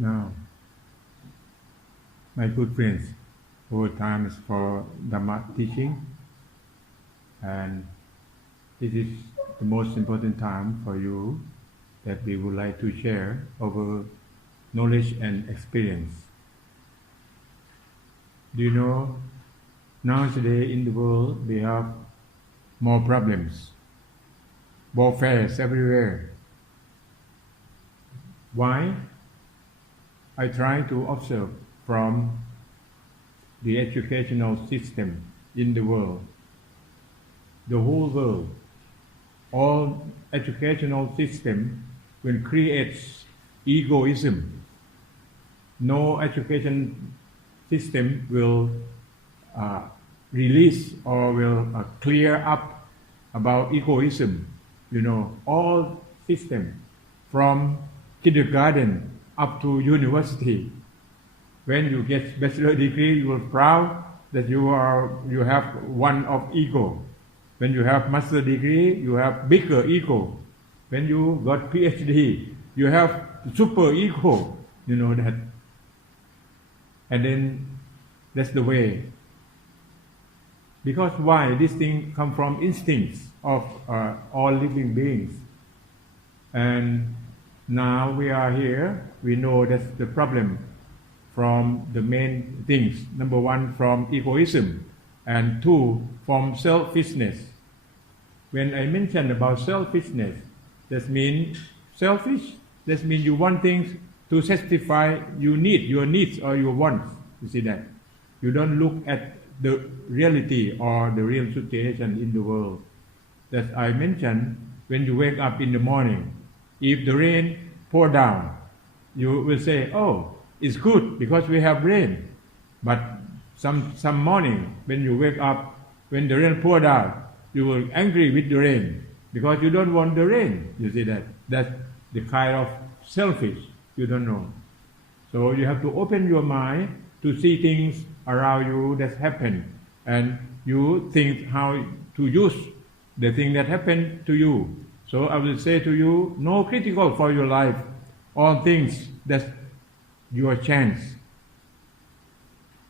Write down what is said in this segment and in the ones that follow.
Now, my good friends, over time is for Dhamma teaching, and this is the most important time for you that we would like to share our knowledge and experience. Do you know, nowadays in the world we have more problems, warfare everywhere. Why? I try to observe from the educational system in the world, the whole world. All educational system will create egoism. No education system will release or will clear up about egoism. You know, all system from kindergarten up to university. When you get bachelor degree, you are proud that you have one of ego. When you have master degree, you have bigger ego. When you got PhD, you have super ego. You know that. And then that's the way. Because why? This thing come from instincts of all living beings. And now we are here, we know that's the problem from the main things. Number one, from egoism, and two, from selfishness. When I mention about selfishness, that means selfish, that means you want things to satisfy your needs or your wants. You see that? You don't look at the reality or the real situation in the world. That I mentioned, when you wake up in the morning, if the rain pour down, you will say, oh, it's good because we have rain. But some morning when you wake up, when the rain pour down, you will angry with the rain because you don't want the rain. You see that? That's the kind of selfish. You don't know. So you have to open your mind to see things around you that happen, and you think how to use the thing that happened to you. So I will say to you, no critical for your life. All things that's your chance.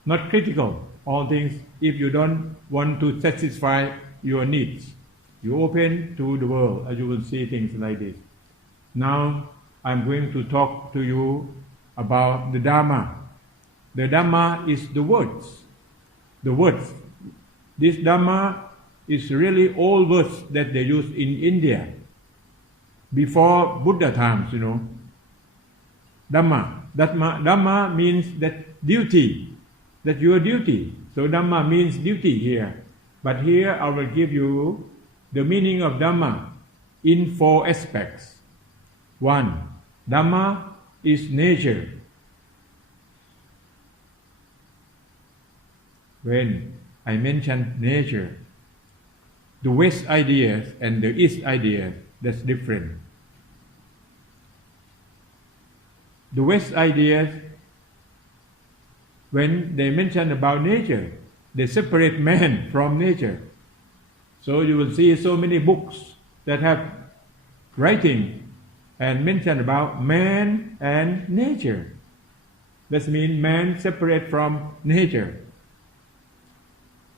Not critical. All things, if you don't want to satisfy your needs, you open to the world and you will see things like this. Now I'm going to talk to you about the Dhamma. The Dhamma is the words. The words. This Dhamma is really old words that they use in India. Before Buddha times, you know. Dhamma means that duty, that your duty. So Dhamma means duty here. But here I will give you the meaning of Dhamma in 4 aspects. 1. Dhamma is nature. When I mention nature, the West ideas and the East ideas, that's different. The West ideas, when they mention about nature, they separate man from nature. So you will see so many books that have writing and mention about man and nature. That means man separate from nature.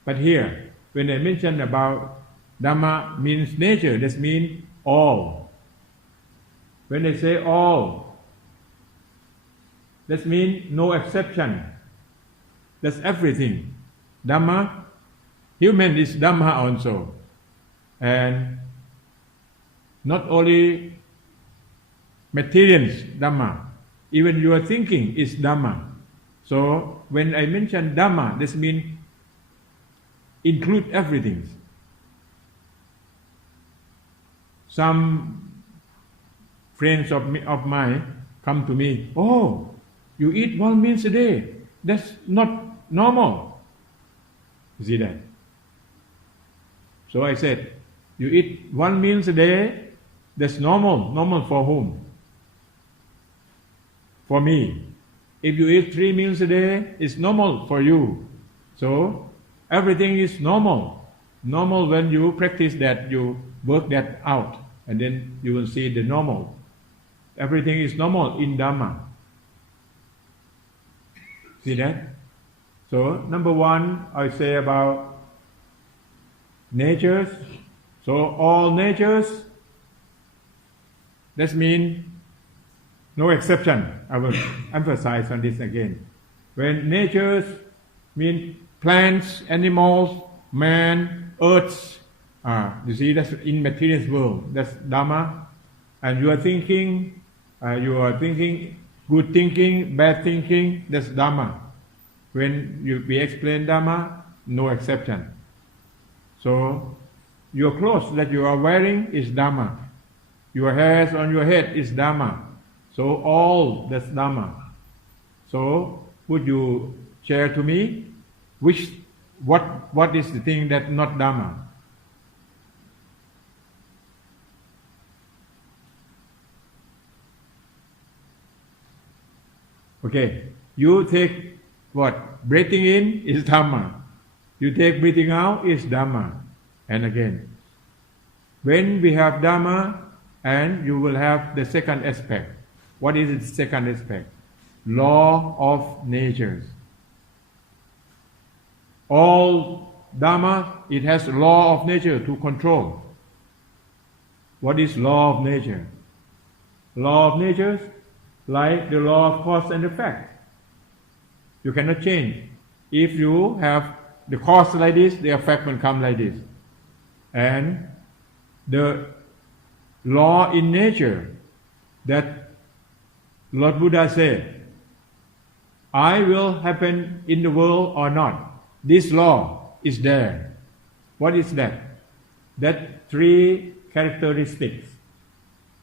But here, when they mention about Dhamma means nature, that means all. When they say all, that means no exception. That's everything. Dhamma, human is Dhamma also. And not only materials Dhamma, even your thinking is Dhamma. So when I mention Dhamma, this means include everything. Some friends of mine come to me, oh, you eat 1 meal a day. That's not normal. You see that? So I said, you eat 1 meal a day, that's normal. Normal for whom? For me. If you eat 3 meals a day, it's normal for you. So everything is normal. Normal when you practice that, you work that out, and then you will see the normal. Everything is normal in Dhamma. See that? So number one, I say about natures. So all natures, that means no exception. I will emphasize on this again. When natures mean plants, animals, man, earth, you see that's in material world. That's Dhamma. And you are thinking good thinking, bad thinking. That's Dhamma. When we explain Dhamma, no exception. So your clothes that you are wearing is Dhamma. Your hairs on your head is Dhamma. So all that's Dhamma. So would you share to me what is the thing that not Dhamma? Okay, you take what? Breathing in is Dhamma. You take breathing out is Dhamma. And again, when we have Dhamma, and you will have the second aspect. What is the second aspect? Law of natures. All Dhamma, it has law of nature to control. What is law of nature? Law of nature, like the law of cause and effect. You cannot change. If you have the cause like this, the effect will come like this. And the law in nature that Lord Buddha said, I will happen in the world or not. This law is there. What is that? That three characteristics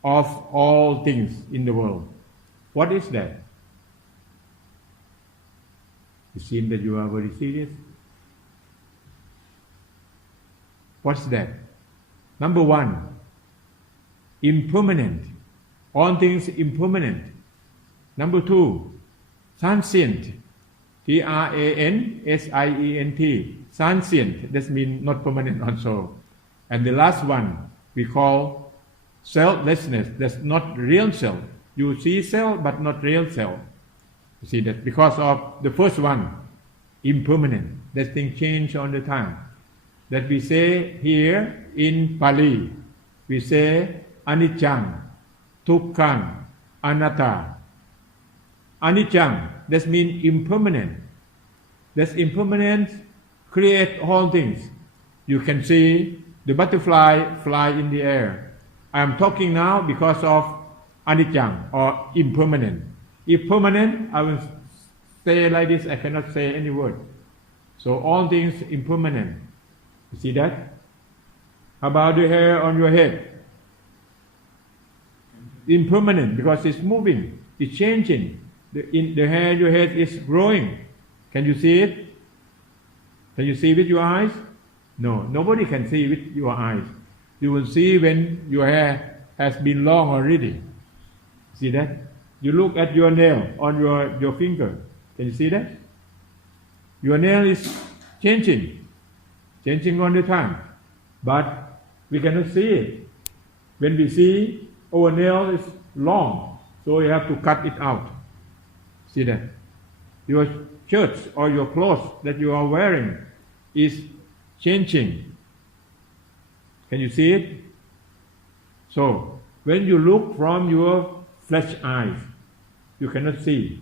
of all things in the world. What is that? It seems that you are very serious. What's that? Number one, impermanent. All things impermanent. Number two, transient. Transient. Transient. That means not permanent also. And the last one we call selflessness. That's not real self. You see self but not real self. You see that because of the first one, impermanent. That thing change all the time. That we say here in Pali, we say anicca, dukkha, anatta. Anicca, that means impermanent. That impermanent create all things. You can see the butterfly fly in the air. I am talking now because of anicca or impermanent. If permanent, I will say like this, I cannot say any word. So all things impermanent. You see that? How about the hair on your head? Impermanent because it's moving, it's changing. The hair on your head is growing. Can you see it? Can you see with your eyes? No, nobody can see with your eyes. You will see when your hair has been long already. See that? You look at your nail on your finger. Can you see that? Your nail is changing all the time. But we cannot see it. When we see our nail is long, so we have to cut it out. See that? Your shirts or your clothes that you are wearing is changing. Can you see it? So, when you look from your flesh eyes, you cannot see.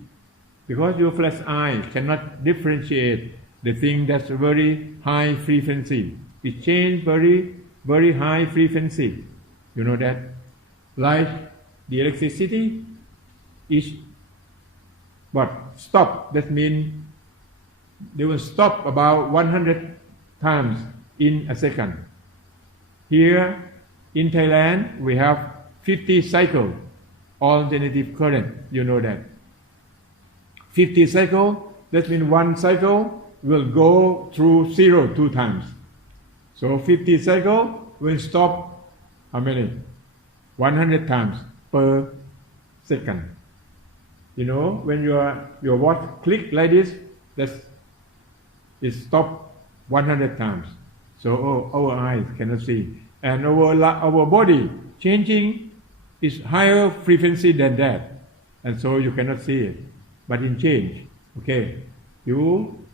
Because your flesh eyes cannot differentiate the thing that's very high frequency. It changes very, very high frequency. You know that? Like the electricity is what? Stop. That means they will stop about 100 times in a second. Here in Thailand, we have 50 cycles alternative current. You know that. 50 cycles, that means one cycle will go through 0 2 times. So 50 cycles will stop how many? 100 times per second. You know, when your watch click like this, it stop 100 times. So our eyes cannot see. And our body changing is higher frequency than that. And so you cannot see it. But it change. Okay, you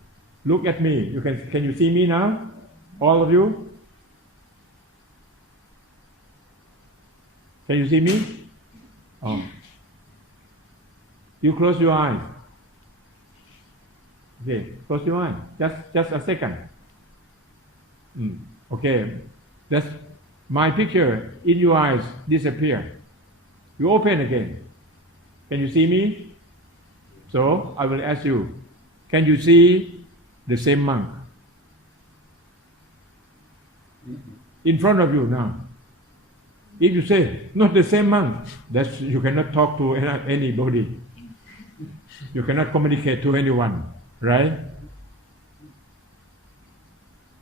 look at me. Can you see me now? All of you? Can you see me? Oh. You close your eyes. Okay, close your eyes. Just a second. Okay, that's my picture in your eyes disappear. You open again. Can you see me? So I will ask you, can you see the same monk in front of you now? If you say, not the same monk, that's, you cannot talk to anybody. You cannot communicate to anyone, right?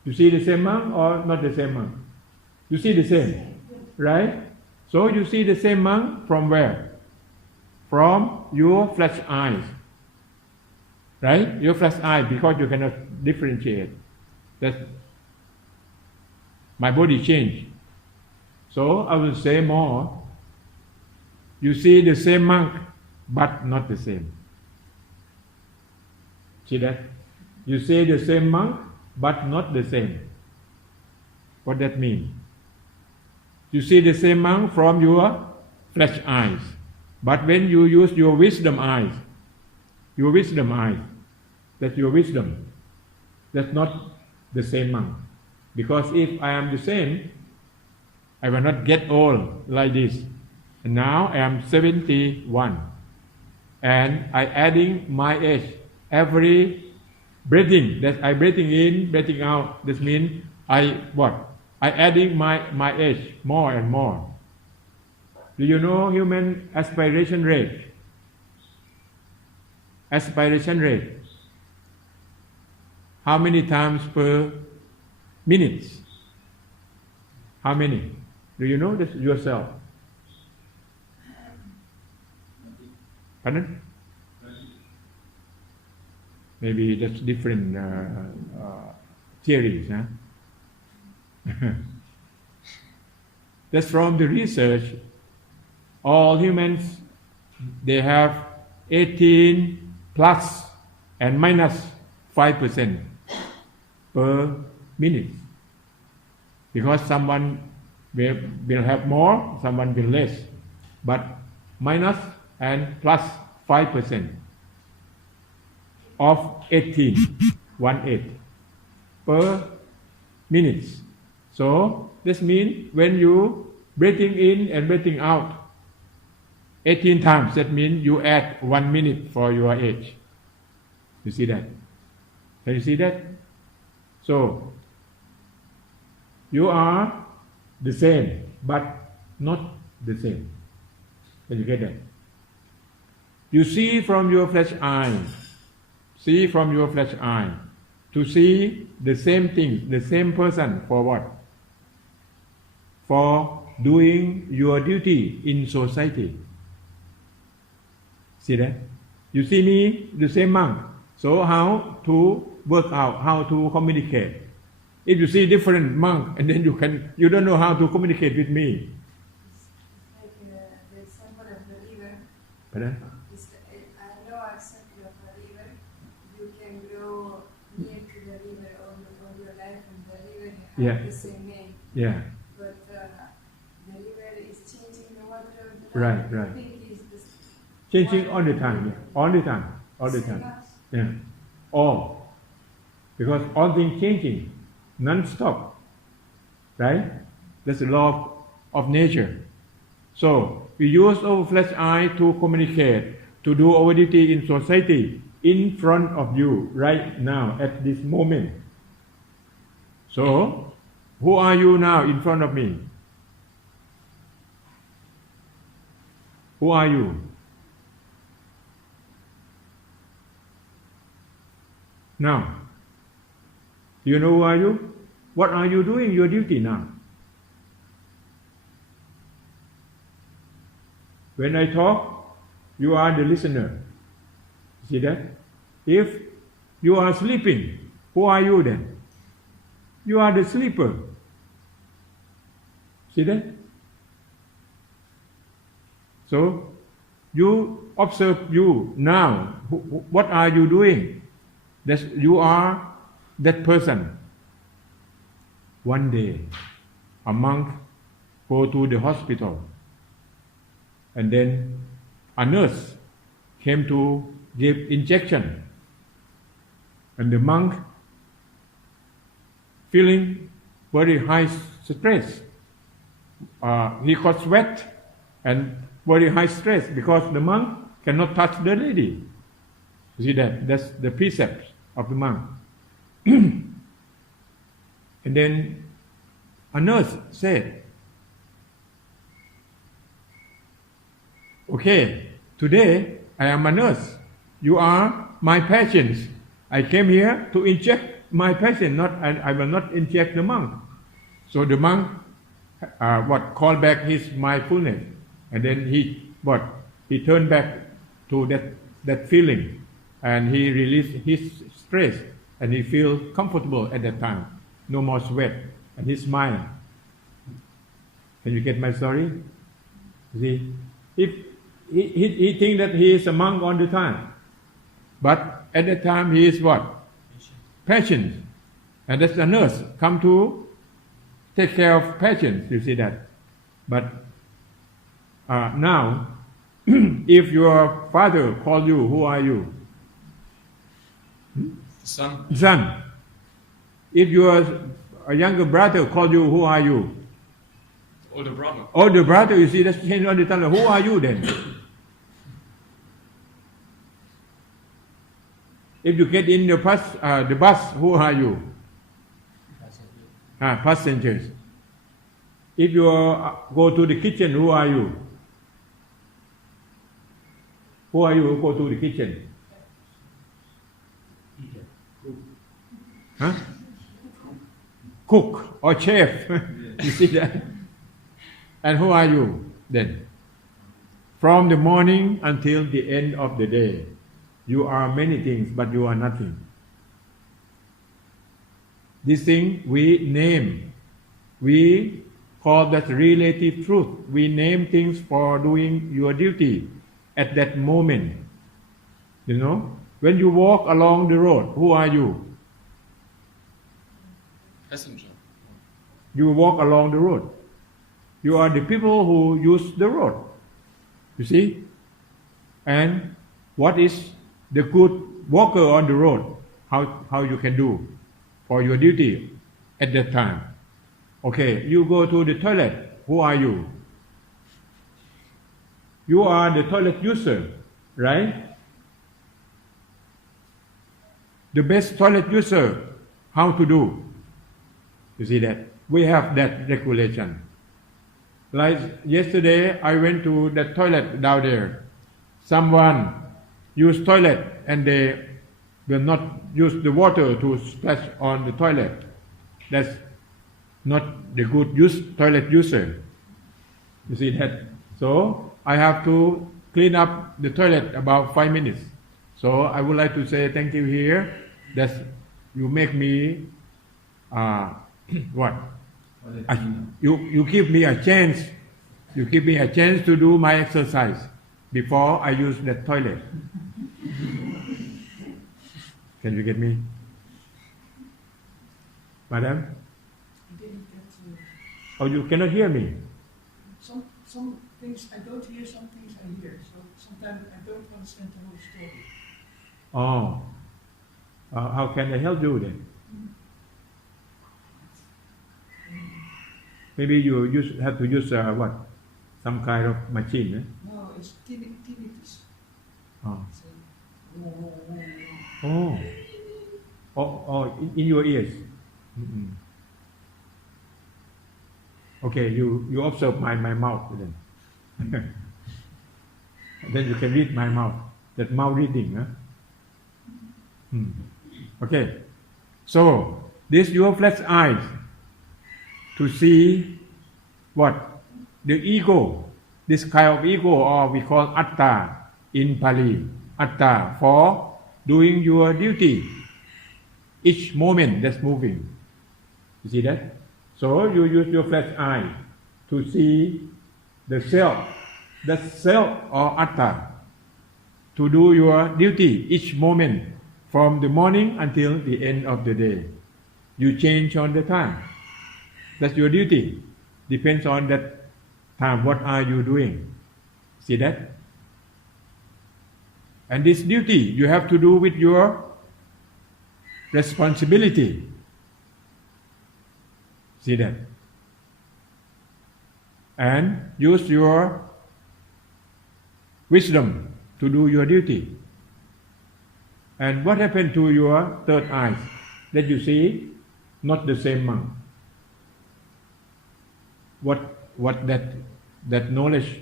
You see the same monk or not the same monk? You see the same, right? So you see the same monk from where? From your flesh eyes, right? Your flesh eye, because you cannot differentiate. That my body changed. So I will say more. You see the same monk, but not the same. See that? You see the same monk, but not the same. What that mean? You see the same monk from your flesh eyes, but when you use your wisdom eyes, that's your wisdom, that's not the same monk. Because if I am the same, I will not get old like this. And now I am 71, and I adding my age every breathing that I breathing in, breathing out. This means I adding my age more and more. Do you know human aspiration rate? Aspiration rate. How many times per minute? How many? Do you know this yourself? Pardon? Maybe that's different theories. Huh? That's from the research. All humans, they have 18 plus and minus 5% per minute. Because someone will have more, someone will less. But minus and plus 5% of 18, 1/8 per minute. So this means when you breathing in and breathing out 18 times, that means you add 1 minute for your age. You see that? Can you see that? So you are the same, but not the same. Can you get that? You see from your flesh eye. See from your flesh eye. To see the same thing, the same person for what? For doing your duty in society. See that? You see me, the same monk. So how to work out, how to communicate? If you see different monk, and then you don't know how to communicate with me. Like the example of the river. Pardon? I know exactly of a river. You can grow near to the river all your life, and the river has the same name. Yeah. But the river is changing the water. Right. I think it's Changing all the time. Yeah. All the time. Yeah. All. Because all things changing. Non-stop, right? That's the law of nature. So we use our flesh eye to communicate, to do our duty in society, in front of you right now at this moment. So who are you now in front of me? Who are you? Now, do you know who are you? What are you doing your duty now? When I talk, you are the listener. See that? If you are sleeping, who are you then? You are the sleeper. See that? So, you observe you now. what are you doing? You are that person. One day, a monk go to the hospital, and then a nurse came to give injection, and the monk feeling very high stress. He got sweat and very high stress because the monk cannot touch the lady. You see that? That's the precept of the monk. And then a nurse said, okay, today I am a nurse. You are my patients. I came here to inject my patient, I will not inject the monk. So the monk called back his mindfulness, and then he turned back to that feeling, and he released his stress, and he feel comfortable at that time. No more sweat, and he smiled. Can you get my story? See, if he think that he is a monk all the time, but at that time he is what? Patient, and that's a nurse come to take care of patients. You see that, but now, if your father calls you, who are you? Son. Son. If your younger brother calls you, who are you? Older brother. Older brother. You see, that's changed all the time. Who are you then? If you get in the bus, who are you? Passengers. If you go to the kitchen, who are you? Who are you who go to the kitchen? Huh? Cook or chef. You see that? And who are you then? From the morning until the end of the day, you are many things, but you are nothing. This thing we name. We call that relative truth. We name things for doing your duty at that moment. You know? When you walk along the road, who are you? Passenger. You walk along the road. You are the people who use the road. You see? And what is the good walker on the road? How you can do for your duty at that time? Okay, you go to the toilet. Who are you? You are the toilet user, right? The best toilet user, how to do? You see that? We have that regulation. Like yesterday, I went to the toilet down there. Someone used toilet and they will not use the water to splash on the toilet. That's not the good toilet user. You see that? So I have to clean up the toilet about 5 minutes. So I would like to say thank you here that you make me what? You give me a chance. You give me a chance to do my exercise before I use the toilet. Can you get me, madam? I didn't get to. Oh, you cannot hear me. Some things I don't hear, some things I hear. So sometimes I don't understand the whole story. Oh, how can I help you then? Maybe you have to use what? Some kind of machine, eh? No, it's tinnitus. Oh. So, In your ears. Okay, you observe my mouth then. Then you can read my mouth. That mouth reading, huh? Okay. So this your flesh eyes to see what? The ego. This kind of ego, or we call atta in Pali. Atta for doing your duty. Each moment that's moving. You see that? So you use your flesh eye to see the self. The self or atta. to do your duty each moment from the morning until the end of the day. You change on the time. That's your duty. Depends on that time. What are you doing? See that? And this duty you have to do with your responsibility. See that? And use your wisdom to do your duty. And what happened to your third eyes that you see? Not the same monk. What that knowledge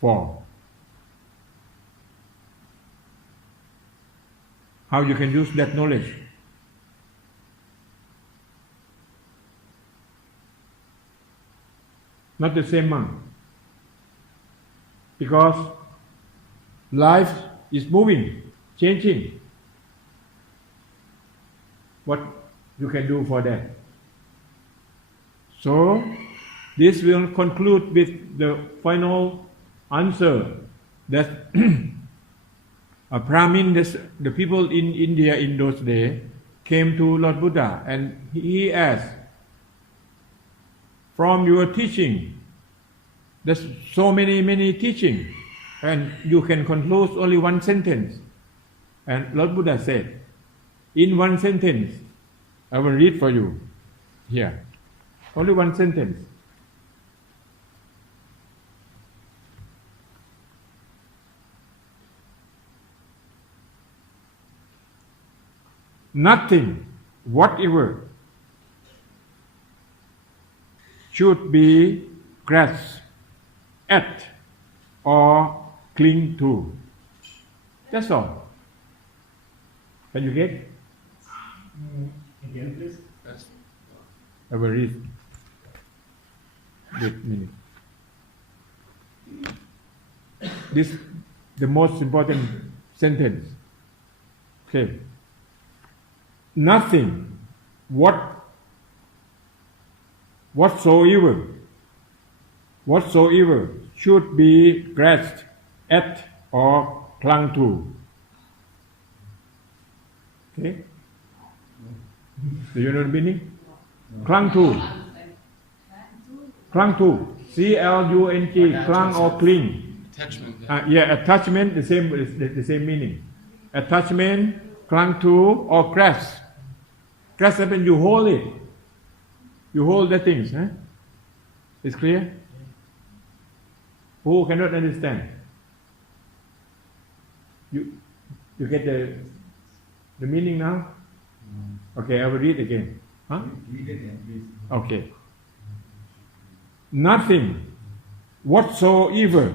for? How you can use that knowledge? Not the same monk. Because life is moving, changing. What you can do for that? So, this will conclude with the final answer that a Brahmin, the people in India in those days, came to Lord Buddha and he asked, from your teaching, there's so many teaching, and you can conclude only one sentence. And Lord Buddha said, in one sentence, I will read for you here. Only one sentence. Nothing whatever should be grasped at or cling to. That's all. Can you get? Again, please. That's, I will read. Wait a minute. This the most important sentence. Okay. Nothing whatsoever should be grasped at or clung to. Okay? Do you know the meaning? Clung to. Clung to. C-L-U-N-G. Clung or cling. attachment. Yeah, attachment, the same meaning. Attachment, clung to, or grasp. Grasp means you hold it. You hold the things. Huh? It's clear? Who cannot understand? You get the meaning now? Okay, I will read again. Huh? Okay. Nothing whatsoever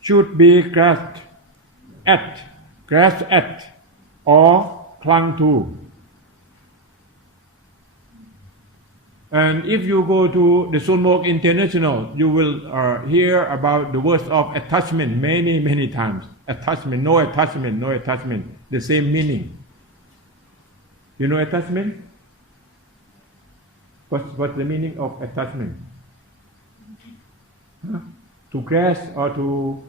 should be grasped at, or clung to. And if you go to the Sunmok International, you will hear about the words of attachment many times. Attachment, no attachment, the same meaning. You know attachment? What's the meaning of attachment? Huh? To grasp or to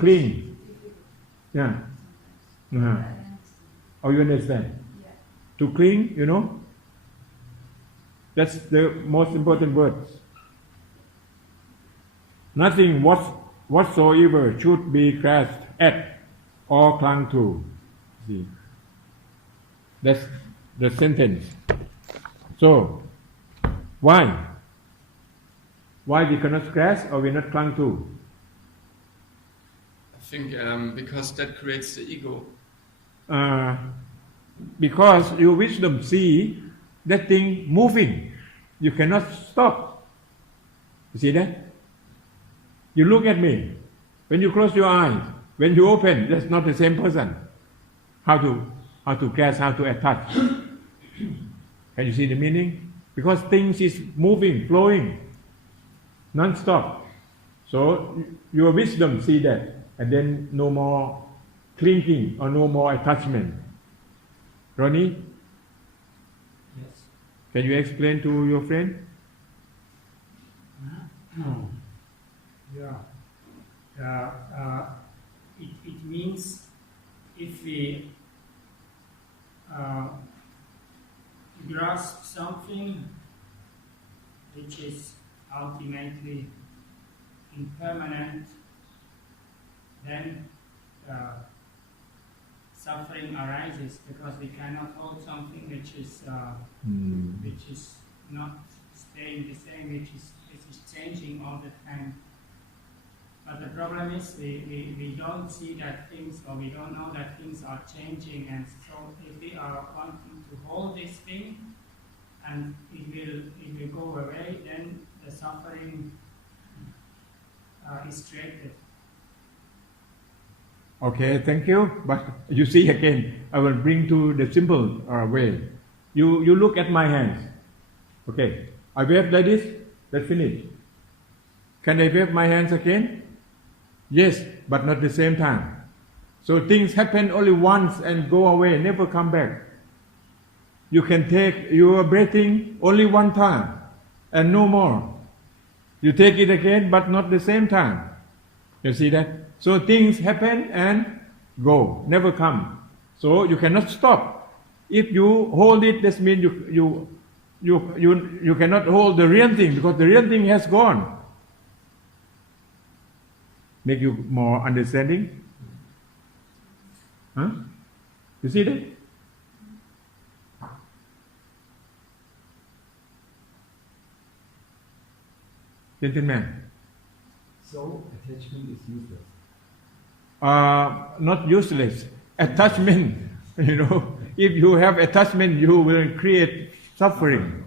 cling. Yeah. Uh-huh. Oh, you understand? To cling, you know? That's the most important words. Nothing whatsoever should be grasped at or clung to. See? That's the sentence. So, why? Why we cannot grasp or we not clung to? I think because that creates the ego. Because your wisdom see that thing moving, you cannot stop. You see that? You look at me. When you close your eyes, when you open, that's not the same person. How to grasp, how to attach. Can you see the meaning? Because things is moving, flowing, non-stop. So your wisdom see that, and then no more clinging or no more attachment. Ronnie? Yes. Can you explain to your friend? Yeah. It means if we grasp something which is ultimately impermanent, then suffering arises because we cannot hold something which is not staying the same, which is changing all the time. But the problem is we don't see that things, or we don't know that things are changing, and so if we are wanting to hold this thing and it will go away, then the suffering is created. Okay, thank you. But you see again, I will bring to the simple way. You look at my hands. Okay, I wave like this. Let's finish. Can I wave my hands again? Yes, but not the same time. So things happen only once and go away, never come back. You can take your breathing only one time and no more. You take it again, but not the same time. You see that? So things happen and go, never come. So you cannot stop. If you hold it, that means you cannot hold the real thing, because the real thing has gone. Make you more understanding? Huh? You see that? Gentleman. So attachment is useless. Not useless. Attachment, if you have attachment, you will create suffering.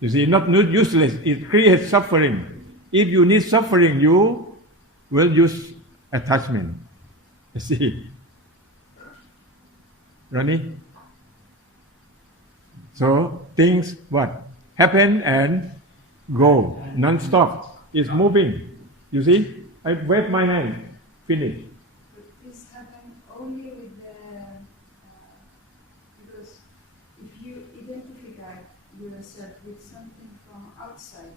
You see, not useless, it creates suffering. If you need suffering, you will use attachment. You see? Ronnie? So, things happen and go, non-stop. It's moving. You see? I wave my hand. Finish. But this happens only with because if you identify yourself with something from outside,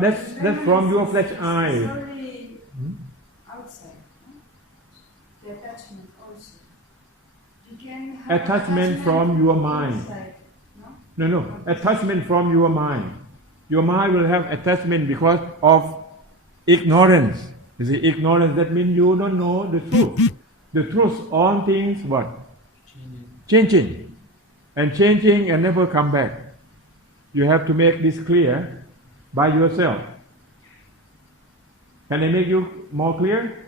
that's from your flesh eye. It's only outside. The attachment also. You can have Attachment from your mind. Inside, No. Attachment from your mind. Your mind will have attachment because of ignorance. You see, ignorance, that means you don't know the truth. The truth on things, what? Changing. And changing and never come back. You have to make this clear by yourself. Can I make you more clear?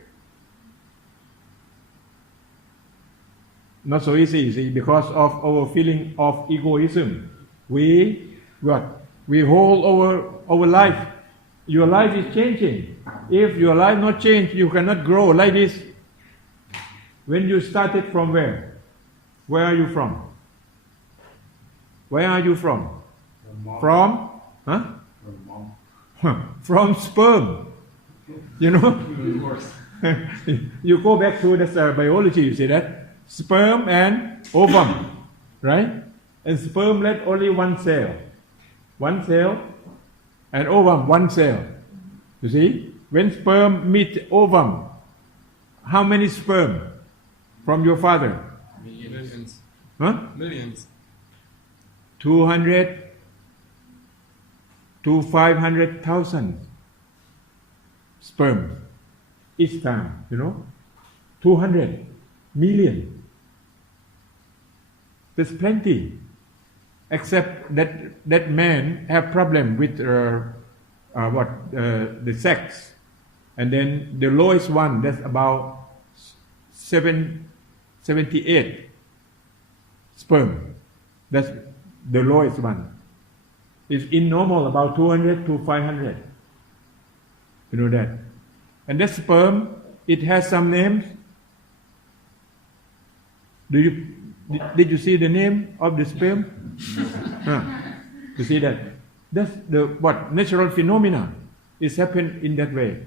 Not so easy, you see, because of our feeling of egoism. We hold our life. Your life is changing. If your life not change, you cannot grow like this. When you started from where? Where are you from? Where are you from? From? Huh? From sperm. You go back to this biology, you see that? Sperm and ovum, right? And sperm let only one cell. One cell. And ovum, one cell. You see? When sperm meet ovum, how many sperm from your father? Millions. Huh? Millions. 200 to 500,000 sperm each time, 200 million. There's plenty. Except that man have problem with the sex, and then the lowest one, that's about 78 sperm. That's the lowest one. It's in normal about 200 to 500. You know that. And that sperm, it has some names. Did you see the name of the sperm? You see that? That's the natural phenomena. It's happened in that way.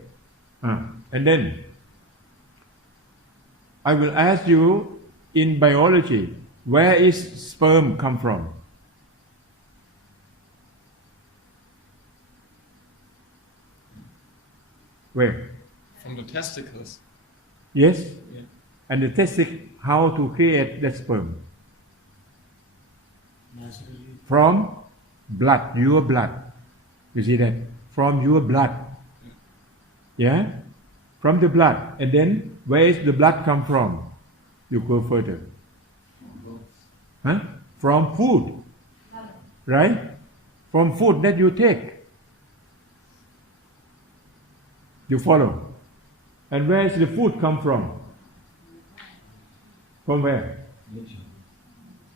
And then I will ask you, in biology, where is sperm come from? Where? From the testicles. Yes? Yeah. And the testicle, how to create the sperm? Naturally. From blood, your blood. You see that? From your blood. Yeah? From the blood. And then, where is the blood come from? You go further. Huh? From food. Right? From food that you take. You follow? And where is the food come from? From where? Nature.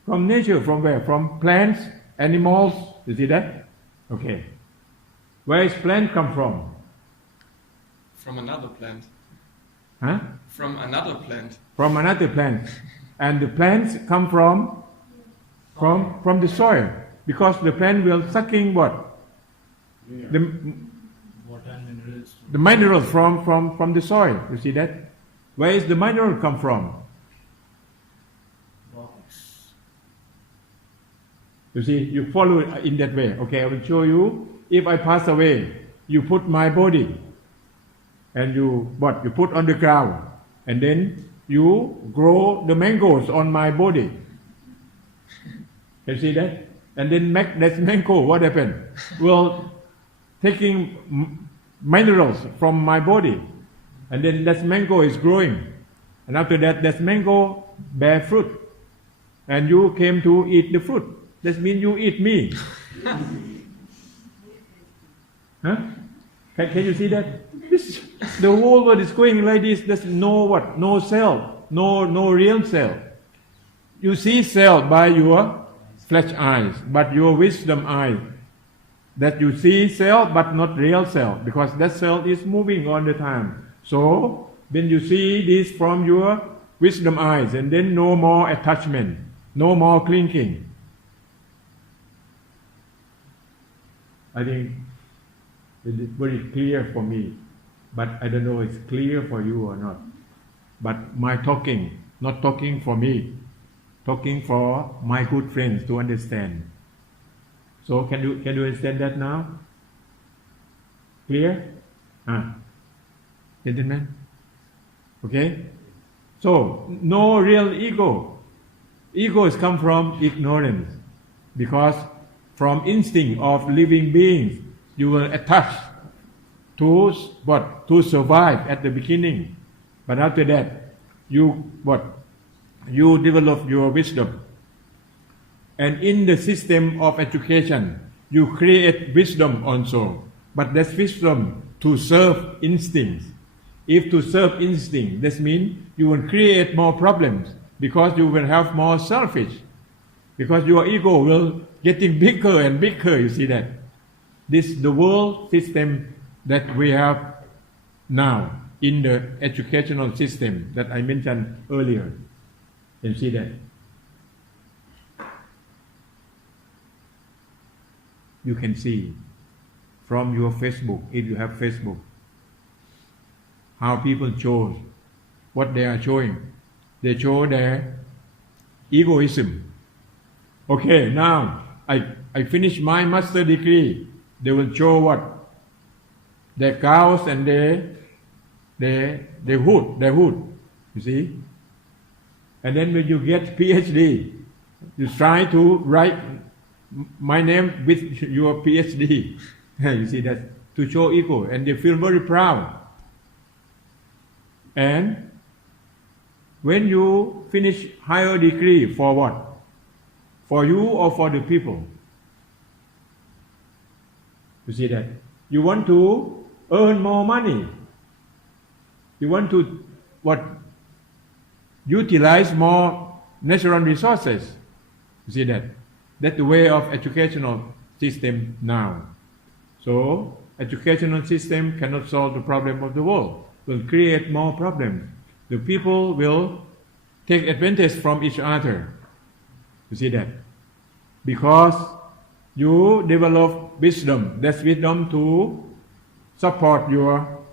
From nature. From where? From plants, animals. You see that? Okay. Where is plant come from? From another plant. Huh? From another plant. From another plant. And the plants come from the soil. Because the plant will sucking what? Yeah. Water and minerals. The minerals from the soil. You see that? Where is the mineral come from? Rocks. You see, you follow it in that way. Okay, I will show you. If I pass away, you put my body and you put on the ground, and then you grow the mangoes on my body. You see that? And then that mango, what happened? Well, taking minerals from my body, and then that mango is growing, and after that mango bear fruit, and you came to eat the fruit. That means you eat me. Huh? Can you see that? The whole world is going like this. There's no cell, no real cell. You see cell by your flesh eyes, but your wisdom eyes, that you see cell but not real cell, because that cell is moving all the time. So when you see this from your wisdom eyes, and then no more attachment, no more clinging. I think it is very clear for me, but I don't know if it's clear for you or not. But my talking, not talking for me, talking for my good friends to understand. So can you understand that now? Clear? Gentlemen? Okay? So, no real ego. Ego has come from ignorance, because from instinct of living beings, you will attach to to survive at the beginning. But after that, you develop your wisdom. And in the system of education, you create wisdom also. But that's wisdom to serve instincts. If to serve instinct, that means you will create more problems, because you will have more selfish. Because your ego will getting bigger and bigger, you see that. This the world system that we have now in the educational system that I mentioned earlier. You see that. You can see from your Facebook, if you have Facebook, how people show what they are showing. They show their egoism. Okay, now I finished my master degree. They will show what? Their cows and their hood. You see? And then when you get PhD, you try to write my name with your PhD. You see that? To show ego, and they feel very proud. And when you finish higher degree, for what? For you or for the people? You see that? You want to earn more money. You want to utilize more natural resources. You see that? That's the way of educational system now. So, educational system cannot solve the problem of the world. Will create more problems. The people will take advantage from each other. You see that? Because you develop wisdom. That's wisdom to support your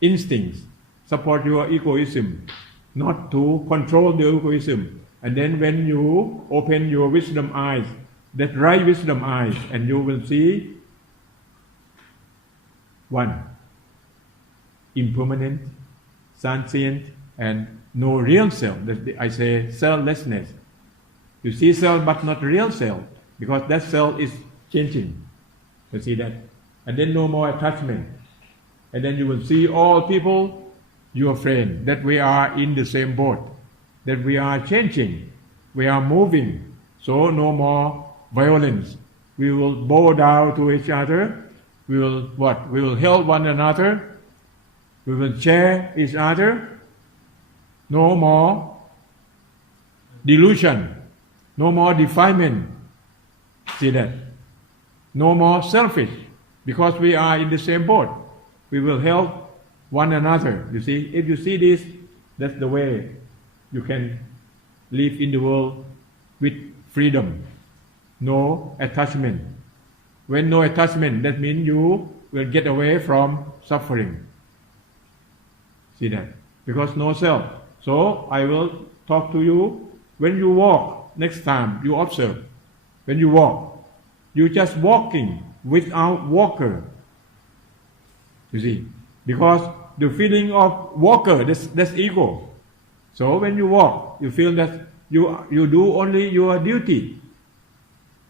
instincts, support your egoism, not to control the egoism. And then when you open your wisdom eyes, that right wisdom eyes, and you will see one. impermanent, transient, and no real self. I say selflessness. You see self but not real self, because that self is changing. You see that? And then no more attachment. And then you will see all people, your friend, that we are in the same boat, that we are changing, we are moving. So no more violence. We will bow down to each other. We will what? We will help one another. We will share each other. No more delusion. No more defilement. See that? No more selfish. Because we are in the same boat. We will help one another. You see? If you see this, that's the way you can live in the world with freedom. No attachment. When no attachment, that means you will get away from suffering. See that? Because no self. So I will talk to you. When you walk, next time you observe. When you walk, you just walking without walker. You see? Because the feeling of walker, that's ego. So when you walk, you feel that you do only your duty,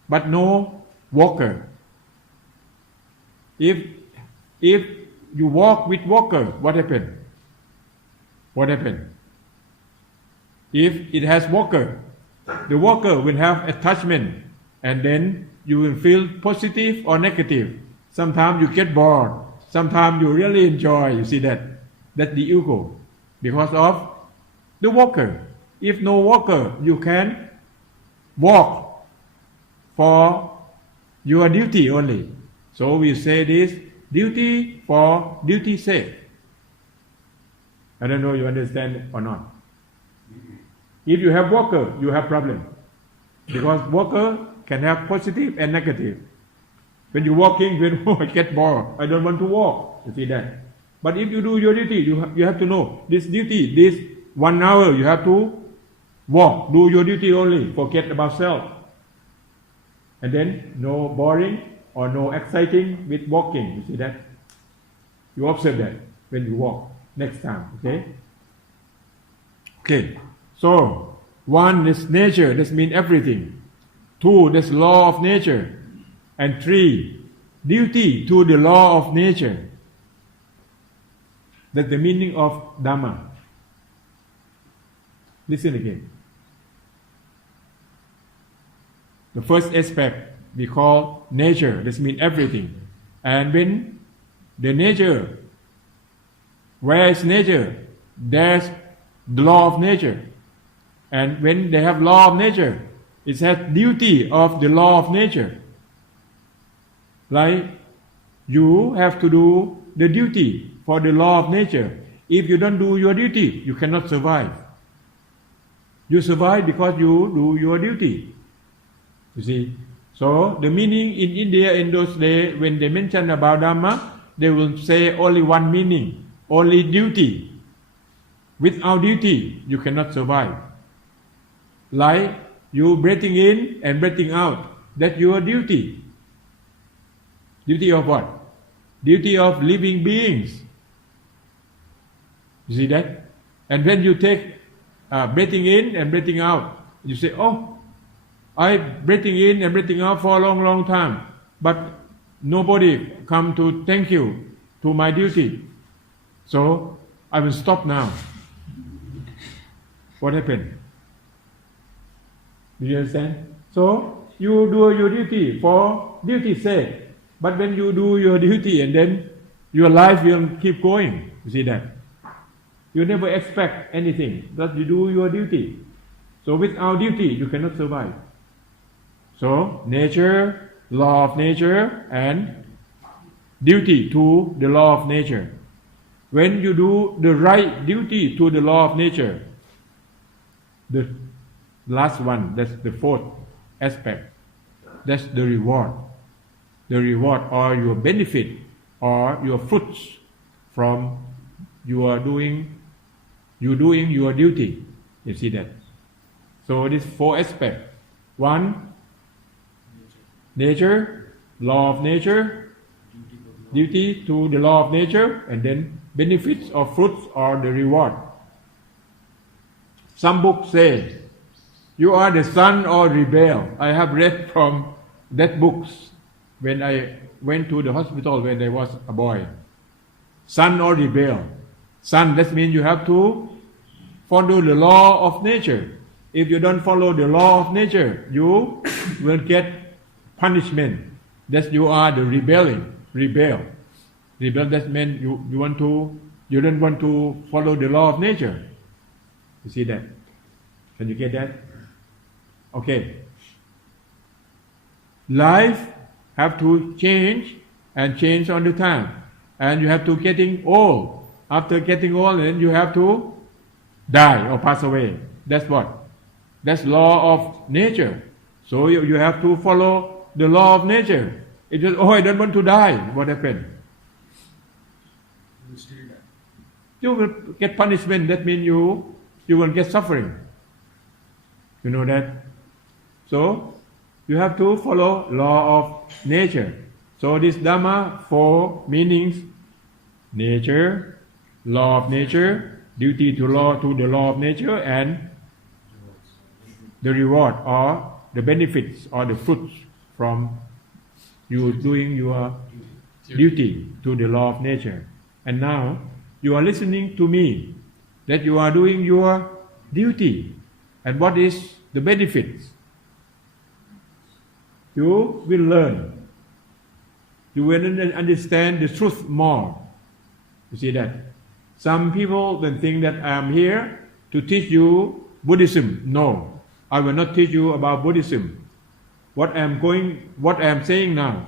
but no walker. If you walk with walker, what happened? What happened? If it has walker, the walker will have attachment, and then you will feel positive or negative. Sometimes you get bored. Sometimes you really enjoy. You see that? That's the ego, because of the walker. If no walker, you can walk for your duty only. So we say this, duty for duty's sake. I don't know you understand or not. If you have walker, you have problem. Because walker can have positive and negative. When you're walking, I get bored, I don't want to walk. You see that? But if you do your duty, you have to know, this duty, this 1 hour, you have to walk, do your duty only, forget about self. And then no boring or no exciting with walking. You see that? You observe that when you walk next time. Okay? Okay. So 1 is nature, that means everything. 2, that's law of nature. And 3, duty to the law of nature. That's the meaning of Dhamma. Listen again. The first aspect we call nature, that means everything. And when the nature, where is nature? There's the law of nature. And when they have law of nature, it has duty of the law of nature. Like you have to do the duty for the law of nature. If you don't do your duty, you cannot survive. You survive because you do your duty. You see? So the meaning in India in those days, when they mention about Dhamma, they will say only one meaning, only duty. Without duty, you cannot survive. Like you breathing in and breathing out, that's your duty. Duty of what? Duty of living beings. You see that? And when you take breathing in and breathing out, you say, oh, I breathing in and breathing out for a long, long time, but nobody come to thank you to my duty. So I will stop now. What happened? Do you understand? So you do your duty for duty's sake. But when you do your duty and then your life will keep going. You see that? You never expect anything, but you do your duty. So without duty, you cannot survive. So nature, law of nature, and duty to the law of nature. When you do the right duty to the law of nature, the last one, that's the 4th aspect, that's the reward. The reward or your benefit or your fruits from your doing your duty. You see that? So this 4 aspects. 1, nature, law of nature, duty to the law of nature, and then benefits or fruits or the reward. Some books say, you are the son or rebel. I have read from that books when I went to the hospital when I was a boy. Son or rebel. Son, that means you have to follow the law of nature. If you don't follow the law of nature, you will get punishment. That you are the rebel. Rebel, that means you don't want to follow the law of nature. You see that? Can you get that? Okay. Life have to change and change on the time. And you have to getting old. After getting old, then you have to die or pass away. That's what? That's law of nature. So you have to follow the law of nature. It just, I don't want to die. What happened? You will get punishment. That means you will get suffering. You know that? So you have to follow law of nature. So this Dhamma, 4 meanings: nature, law of nature, duty to the law of nature, and the reward or the benefits or the fruits from you doing your duty to the law of nature. And now you are listening to me that you are doing your duty. And what is the benefits? You will learn. You will understand the truth more. You see that? Some people then think that I am here to teach you Buddhism. No, I will not teach you about Buddhism. What I am saying now,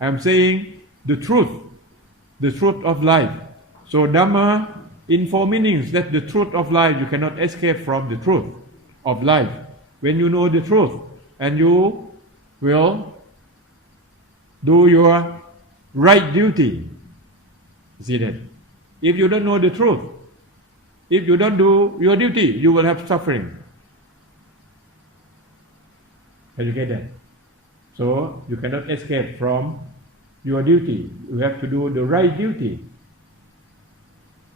I am saying the truth of life. So Dhamma in 4 meanings, that the truth of life, you cannot escape from the truth of life. When you know the truth, and you will do your right duty. You see that? If you don't know the truth, if you don't do your duty, you will have suffering. Can you get that? So you cannot escape from your duty. You have to do the right duty.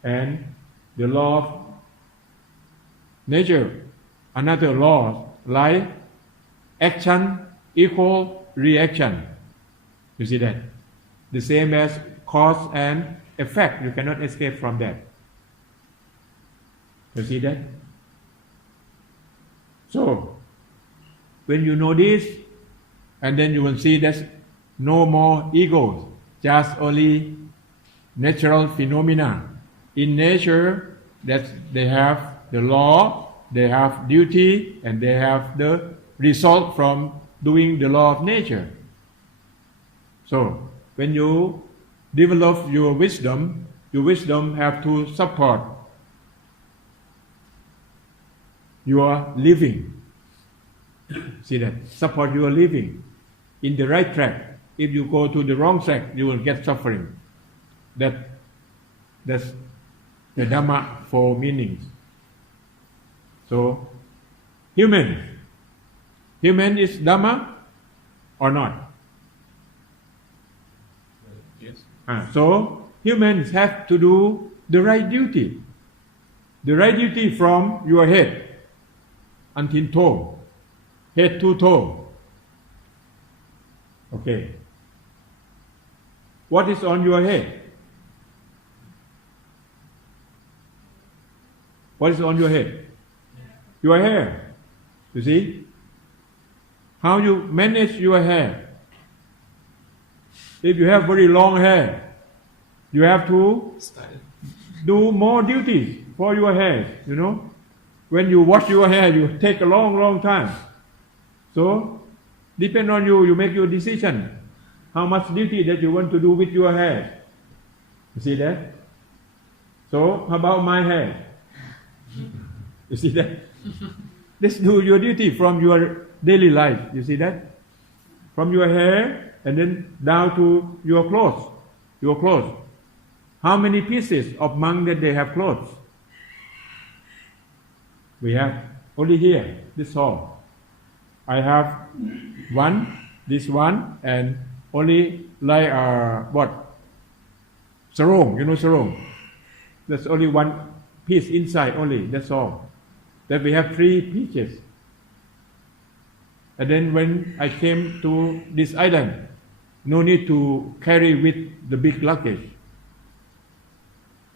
And the law of nature, another law, like action equal reaction. You see that? The same as cause and effect. You cannot escape from that. You see that? So, when you know this, and then you will see there's no more egos, just only natural phenomena. In nature, that they have the law, they have duty, and they have the result from doing the law of nature. So, when you develop your wisdom have to support your living. See that? Support your living in the right track. If you go to the wrong track, you will get suffering. That's the Dhamma 4 meanings. So, human is Dhamma or not? Yes. So humans have to do the right duty. The right duty from your head until toe. Head to toe. Okay. What is on your head? What is on your head? Your hair. You see? How you manage your hair. If you have very long hair, you have to do more duties for your hair, you know. When you wash your hair, you take a long time. So, depend on you, you make your decision. How much duty that you want to do with your hair. You see that? So, how about my hair? You see that? Let's do your duty from your daily life. You see that? From your hair and then down to your clothes. Your clothes. How many pieces of monk that they have clothes? We have only here, this hall. I have one, this one, and only like what? Sarong, you know sarong? There's only one piece inside only, that's all. Then we have 3 pieces. And then when I came to this island, no need to carry with the big luggage.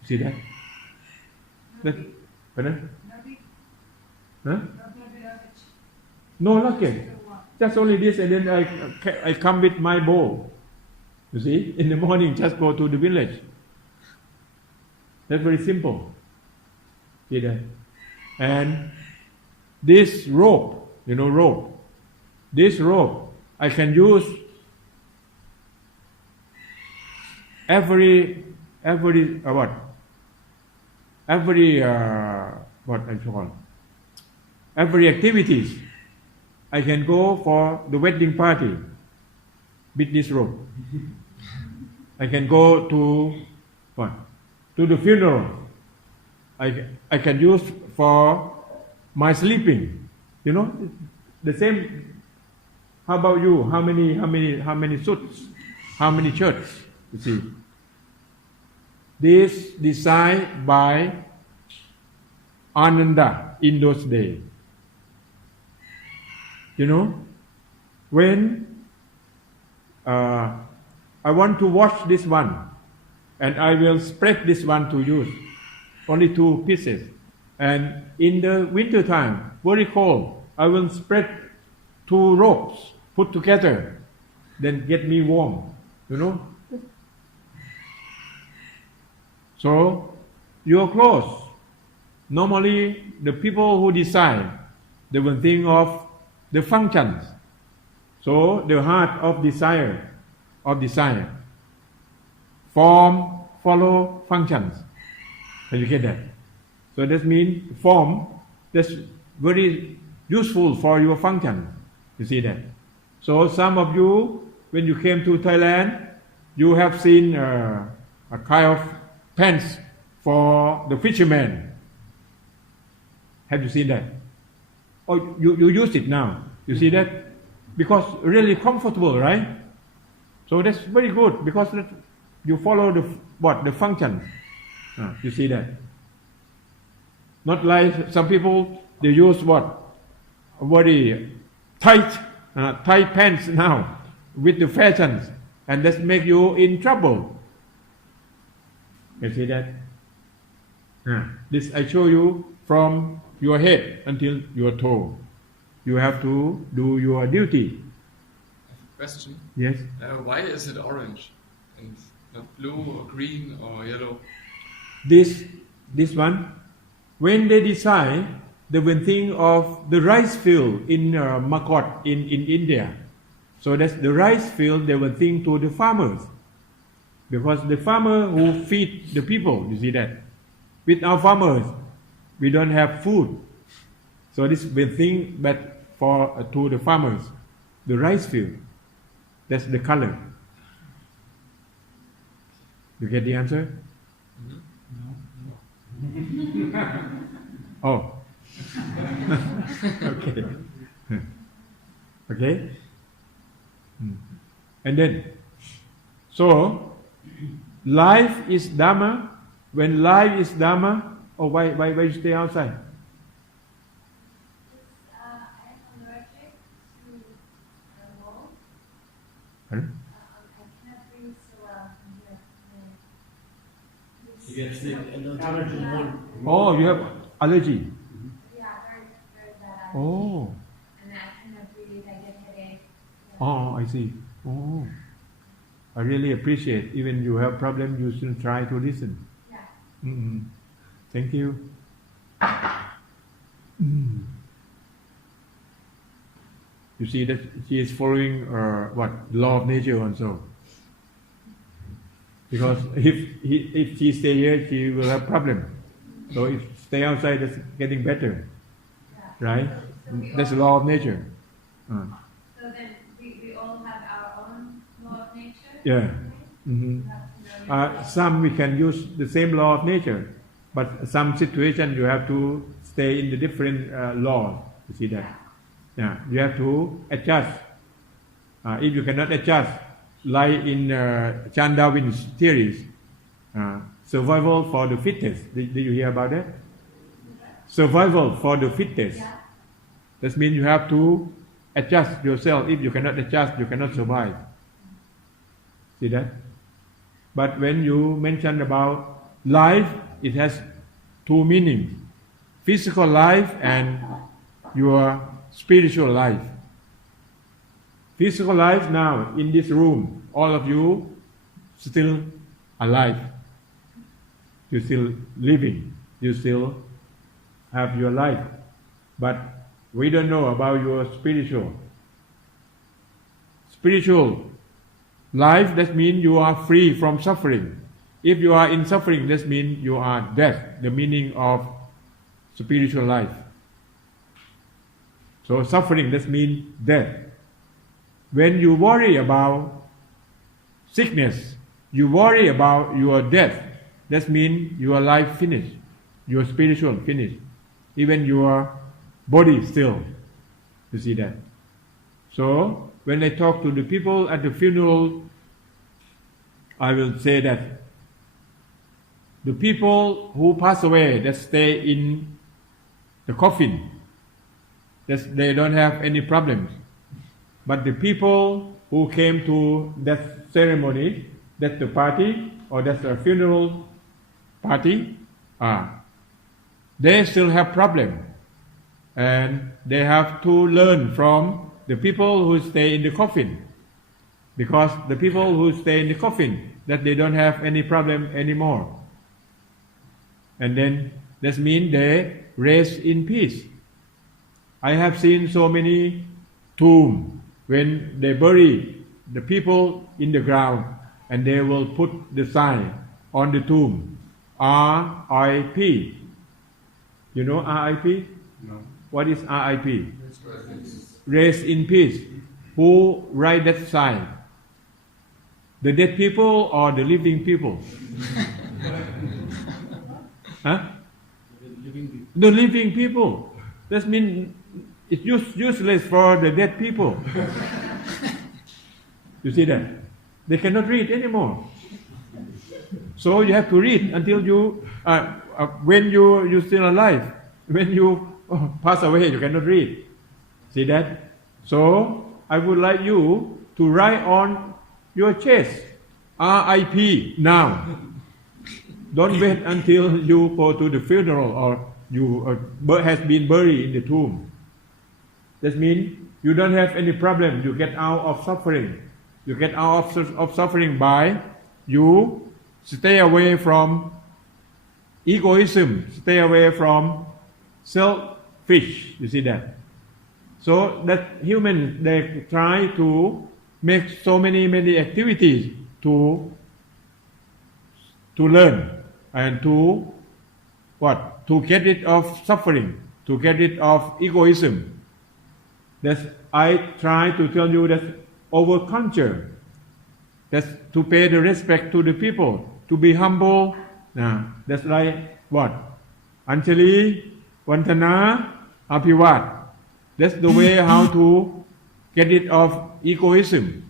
See that? That, pardon? Huh? No luggage. Just only this, and then I come with my bowl. You see, in the morning, just go to the village. That's very simple. See that? And this rope, you know, rope. This rope I can use every what I call every activities. I can go for the wedding party with this rope. I can go to what? To the funeral. I can use for my sleeping. You know, the same. How about you? How many suits? How many shirts? You see. This designed by Ananda in those days. You know, when I want to wash this one, and I will spread this one to use, only 2 pieces. And in the winter time, very cold, I will spread 2 ropes, put together, then get me warm, you know. So, your clothes, normally the people who design, they will think of the functions. So, the heart of design, form follow functions. Can you get that? So that means form, that's very useful for your function. You see that? So some of you, when you came to Thailand, you have seen a kind of pants for the fishermen. Have you seen that? Oh, you use it now. You see that? Because really comfortable, right? So that's very good because you follow the function. You see that? Not like some people, they use what? Very tight pants now with the fashions, and that make you in trouble. You see that? This I show you from your head until your toe. You have to do your duty. Question. Yes. Why is it orange and not blue or green or yellow? This one, when they design, they will think of the rice field in Makot in India. So that's the rice field. They will think to the farmers, because the farmer who feed the people. You see that? Without farmers, we don't have food. So this will think that for to the farmers, the rice field. That's the color. You get the answer? Oh. Okay. Okay. And then, so life is Dhamma. When life is Dhamma, why you stay outside? I'm allergic to mold. Pardon? I cannot breathe so well in You here. get sleep allergy mold. Oh, you have allergy. Yeah, very bad. Oh. And I cannot breathe, I get headache. Oh, I see. Oh. I really appreciate. Even you have problem, you should try to listen. Yeah. Thank you. You see that she is following law of nature also. Because if she stay here, she will have problem. So if stay outside, that's getting better, right? That's the law of nature. So then we all have our own law of nature? Yeah. Some we can use the same law of nature, but some situation you have to stay in the different law. You see that? Yeah, you have to adjust. If you cannot adjust, like in Chan Darwin's theories, survival for the fittest. Did you hear about that? Survival for the fittest. Yeah. That means you have to adjust yourself. If you cannot adjust, you cannot survive. See that? But when you mention about life, it has two meanings: physical life and your spiritual life. Physical life now, in this room, all of you still alive. You're still living. You still have your life. But we don't know about your spiritual. Spiritual life, that means you are free from suffering. If you are in suffering, that means you are dead, the meaning of spiritual life. So suffering, that means death. When you worry about sickness, you worry about your death, that means your life finished, your spiritual finished, even your body still. You see that? So when I talk to the people at the funeral, I will say that the people who pass away, that stay in the coffin, that they don't have any problems. But the people who came to that ceremony, that's the party, or that's a funeral party, they still have problem. And they have to learn from the people who stay in the coffin. Because the people who stay in the coffin, that they don't have any problem anymore. And then that means they rest in peace. I have seen so many tombs when they bury the people in the ground, and they will put the sign on the tomb, R.I.P. You know R.I.P.? No. What is R.I.P.? Rest in peace. Who write that sign? The dead people or the living people? Huh? The living people. That means it's useless for the dead people. You see that? They cannot read anymore. So you have to read until you, when you're still alive. When you pass away, you cannot read. See that? So I would like you to write on your chest, R.I.P. now. Don't wait until you go to the funeral or you has been buried in the tomb. That means you don't have any problem. You get out of suffering. You get out of suffering by you stay away from egoism, stay away from selfish. You see that? So that humans, they try to make so many activities to learn and to what? To get rid of suffering, to get rid of egoism. That's, I try to tell you that over culture, that's to pay the respect to the people, to be humble. That's like what? Anjali, Vantana, Apivat. That's the way how to get rid of egoism.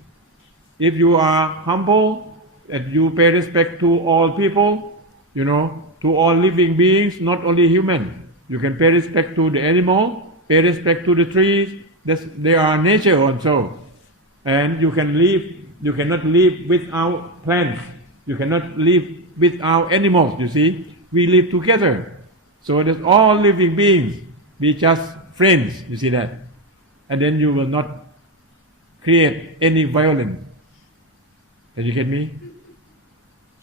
If you are humble, and you pay respect to all people, to all living beings, not only human. You can pay respect to the animal, pay respect to the trees. They are nature also. And you cannot live without plants. You cannot live without animals, you see. We live together. So that's all living beings. We just friends, you see that. And then you will not create any violence. Can you get me?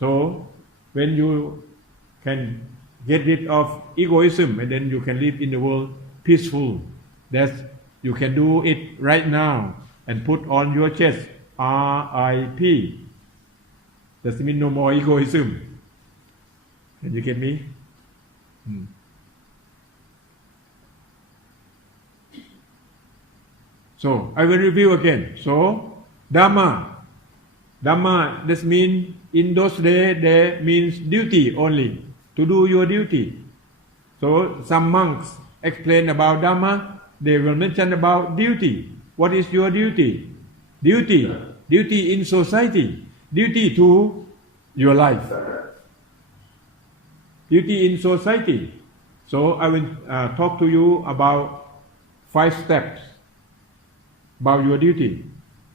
So when you can get rid of egoism, and then you can live in the world peaceful. That's, you can do it right now and put on your chest, R.I.P. That means no more egoism. Can you get me? So I will review again. So Dhamma, that means in those days there means duty only, to do your duty. So some monks explain about Dhamma, they will mention about duty. What is your duty? Duty duty in society, duty to your life, duty in society. So I will talk to you about 5 steps about your duty.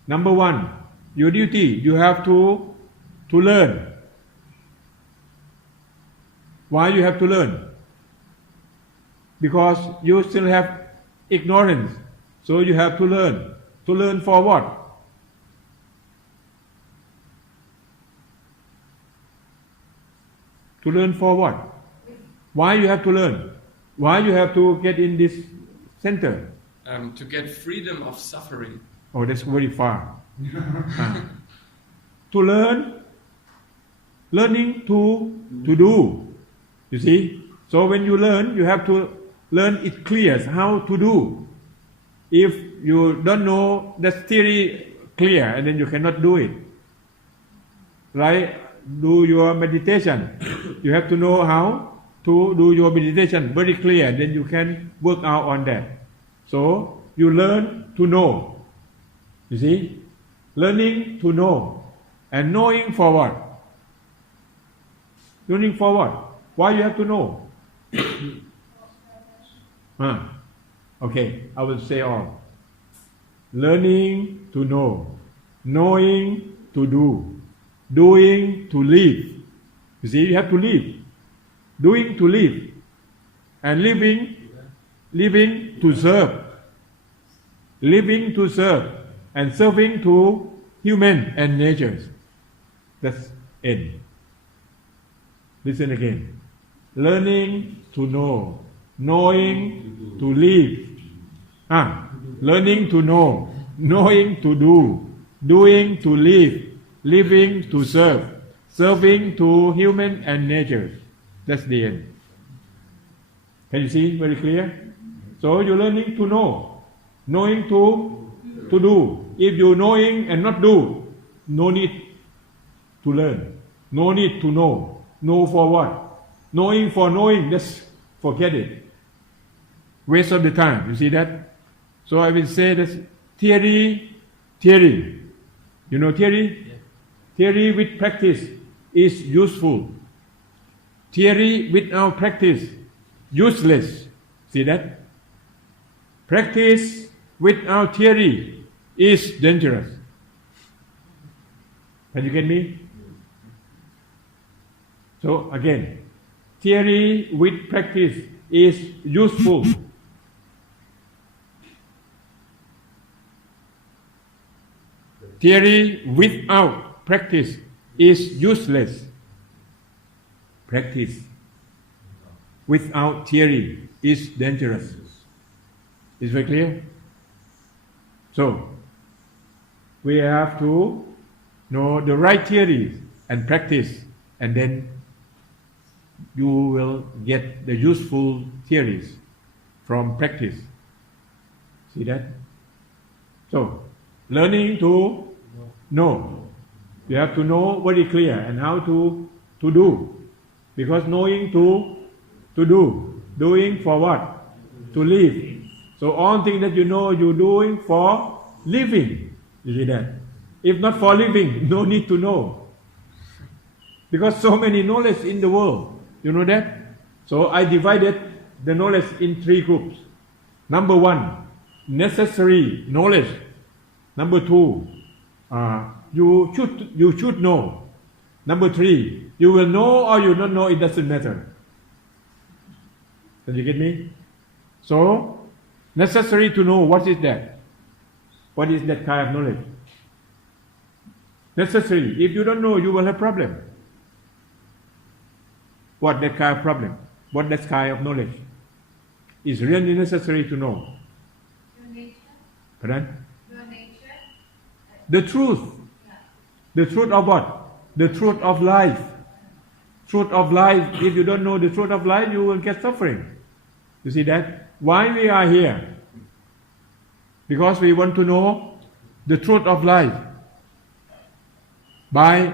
Number 1, your duty, you have to learn. Why you have to learn? Because you still have ignorance, so you have to learn. To learn for what? To learn for what? Why you have to learn? Why you have to get in this center? To get freedom of suffering. Oh, that's very far. To learn, learning to do. You see? So when you learn, you have to learn it clear how to do. If you don't know that theory clear, and then you cannot do it. Like do your meditation, you have to know how to do your meditation very clear, then you can work out on that. So you learn to know. You see? Learning to know. And knowing for what? Learning for what? Why you have to know? Okay, I will say all. Learning to know. Knowing to do. Doing to live. You see, you have to live. Doing to live. And living to serve. Living to serve. And serving to human and nature. That's end. Listen again. Learning to know. Knowing to live. Learning to know. Knowing to do. Doing to live. Living to serve. Serving to human and nature. That's the end. Can you see very clear? So you're learning to know. Knowing to do. If you knowing and not do, no need to learn. No need to know. Know for what? Knowing for knowing, just forget it. Waste of the time. You see that? So I will say this theory. You know theory? Yeah. Theory with practice is useful. Theory without practice, useless. See that? Practice without theory is dangerous. Can you get me? So again, theory with practice is useful. Theory without practice is useless. Practice without theory is dangerous. Is very clear? So, we have to know the right theory and practice, and then you will get the useful theories from practice. See that? So, learning to know. You have to know very clear and how to do. Because knowing to do. Doing for what? To live. So all things that you know you're doing for living. You see that? If not for living, no need to know. Because so many knowledge in the world. You know that? So I divided the knowledge in 3 groups. Number 1, necessary knowledge. Number 2, you should know. Number 3, you will know or you don't know, it doesn't matter. Did you get me? So, necessary to know, what is that? What is that kind of knowledge? Necessary. If you don't know, you will have problem. What that kind of problem? What that kind of knowledge? Is really necessary to know. Your nature. Pardon? Your nature. The truth. Yeah. The truth of what? The truth of life. Truth of life. If you don't know the truth of life, you will get suffering. You see that? Why we are here? Because we want to know the truth of life by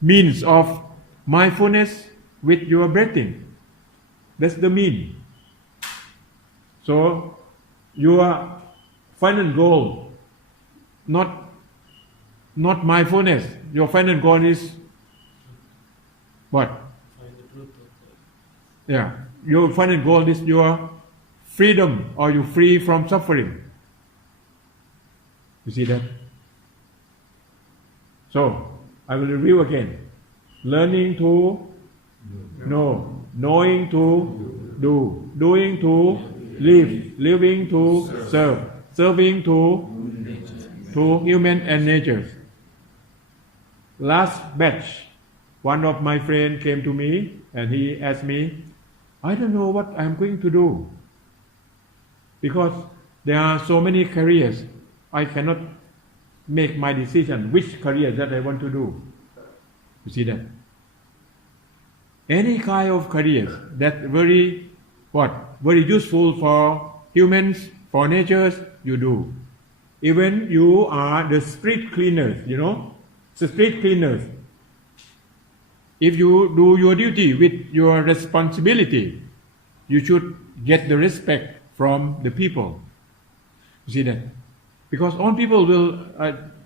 means of mindfulness with your breathing. That's the mean. So your final goal, not not mindfulness. Your final goal is what? Find the truth of God. Yeah. Your final goal is your freedom, or you free from suffering. You see that? So, I will review again. Learning to know, knowing to do, doing to live, living to serve, serving to human and nature. Last batch, one of my friends came to me and he asked me, I don't know what I'm going to do because there are so many careers. I cannot make my decision which career that I want to do. You see that? Any kind of careers that very useful for humans, for natures, you do. Even you are the street cleaners, the street cleaners. If you do your duty with your responsibility, you should get the respect from the people. You see that? Because all people will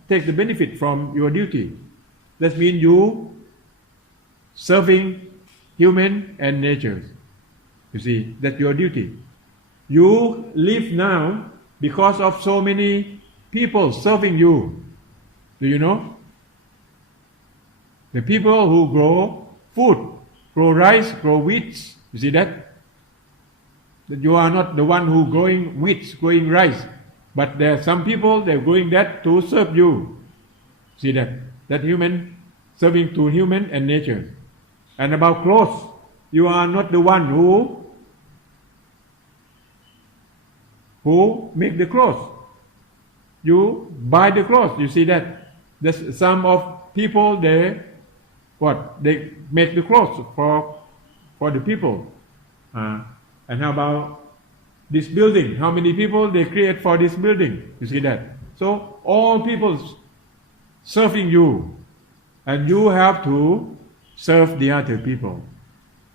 take the benefit from your duty. That means you serving human and nature. You see, that's your duty. You live now because of so many people serving you. Do you know? The people who grow food, grow rice, grow wheat. You see that? That you are not the one who growing wheat, growing rice. But there are some people, they're growing that to serve you. See that? That human, serving to human and nature. And about clothes, you are not the one who make the clothes. You buy the clothes. You see that? There's some of people, they make the clothes for the people. And how about this building? How many people they create for this building? You see that? So all people serving you, and you have to serve the other people.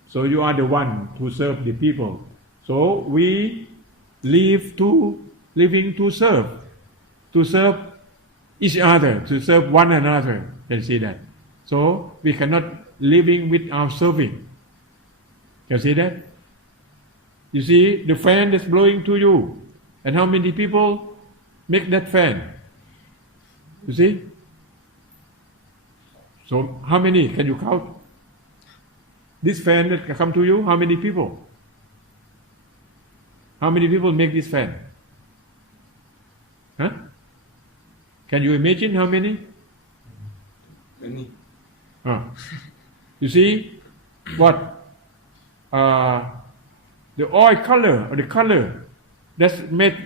So you are the one to serve the people. So we living to serve each other, to serve one another. Can you see that? So we cannot living without serving. Can you see that? You see the fan that's blowing to you, and how many people make that fan? You see? So how many can you count? This fan that come to you, how many people? How many people make this fan? Huh? Can you imagine how many? Many. You see what? The oil color, or the color that's made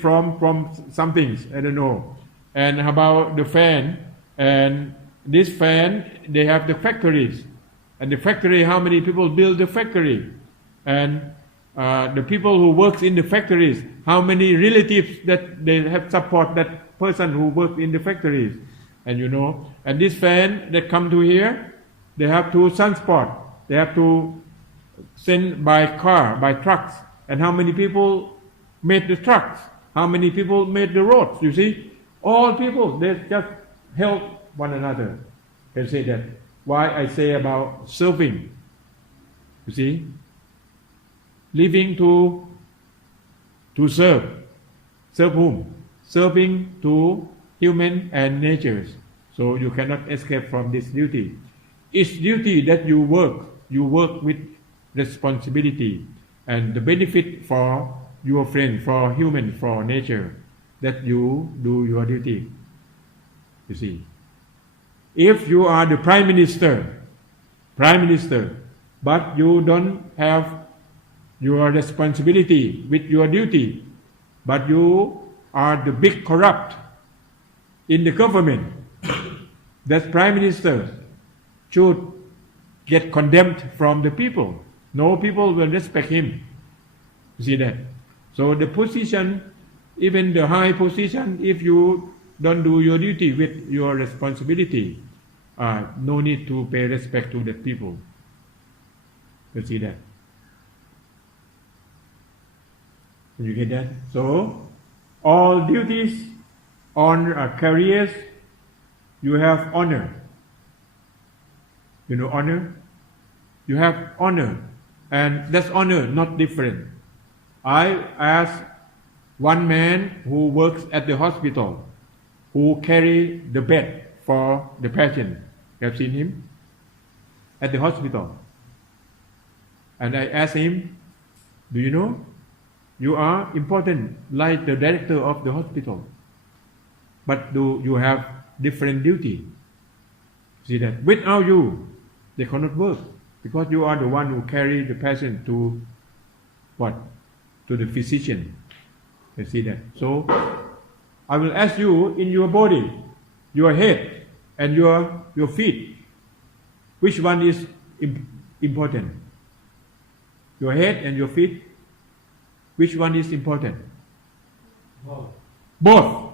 from some things, I don't know. And how about the fan? And this fan, they have the factories. And the factory, how many people build the factory? And the people who works in the factories, how many relatives that they have support that person who works in the factories? And and this fan that come to here, they have to transport. They have to send by car, by trucks. And how many people made the trucks? How many people made the roads? You see, all people, they just help one another. Can say that. Why I say about serving? You see, living to serve. Serve whom? Serving to human and nature. So you cannot escape from this duty. Each duty that you work with responsibility, and the benefit for your friend, for human, for nature, that you do your duty. You see, if you are the prime minister, but you don't have your responsibility with your duty, but you are the big corrupt in the government, that prime minister should get condemned from the people. No people will respect him. You see that? So the position, even the high position, if you don't do your duty with your responsibility, no need to pay respect to the people. You see that? You get that? So all duties on careers, you have honor. You know honor? You have honor, and that's honor, not different. I asked one man who works at the hospital, who carry the bed for the patient. You have seen him at the hospital. And I asked him, do you know, you are important like the director of the hospital, but do you have different duty? See that? Without you, they cannot work, because you are the one who carry the patient to what? To the physician. You see that? So, I will ask you, in your body, your head and your feet, which one is important? Your head and your feet, which one is important? Both.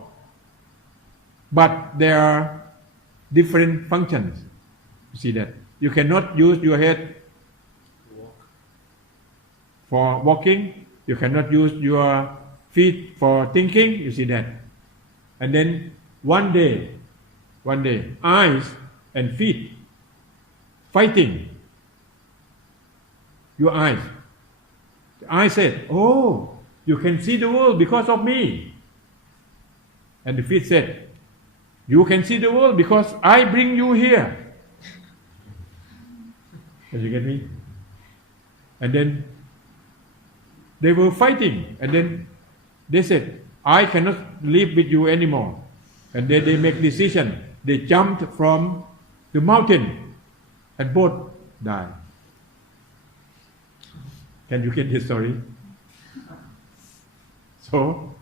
But there are different functions. You see that? You cannot use your head for walking. You cannot use your feet for thinking. You see that? And then one day, eyes and feet fighting. Your eyes. The eye said, oh, you can see the world because of me. And the feet said, you can see the world because I bring you here. Did you get me? And then they were fighting, and then they said, I cannot live with you anymore. And then they make decision. They jumped from the mountain and both died. Can you get this story? So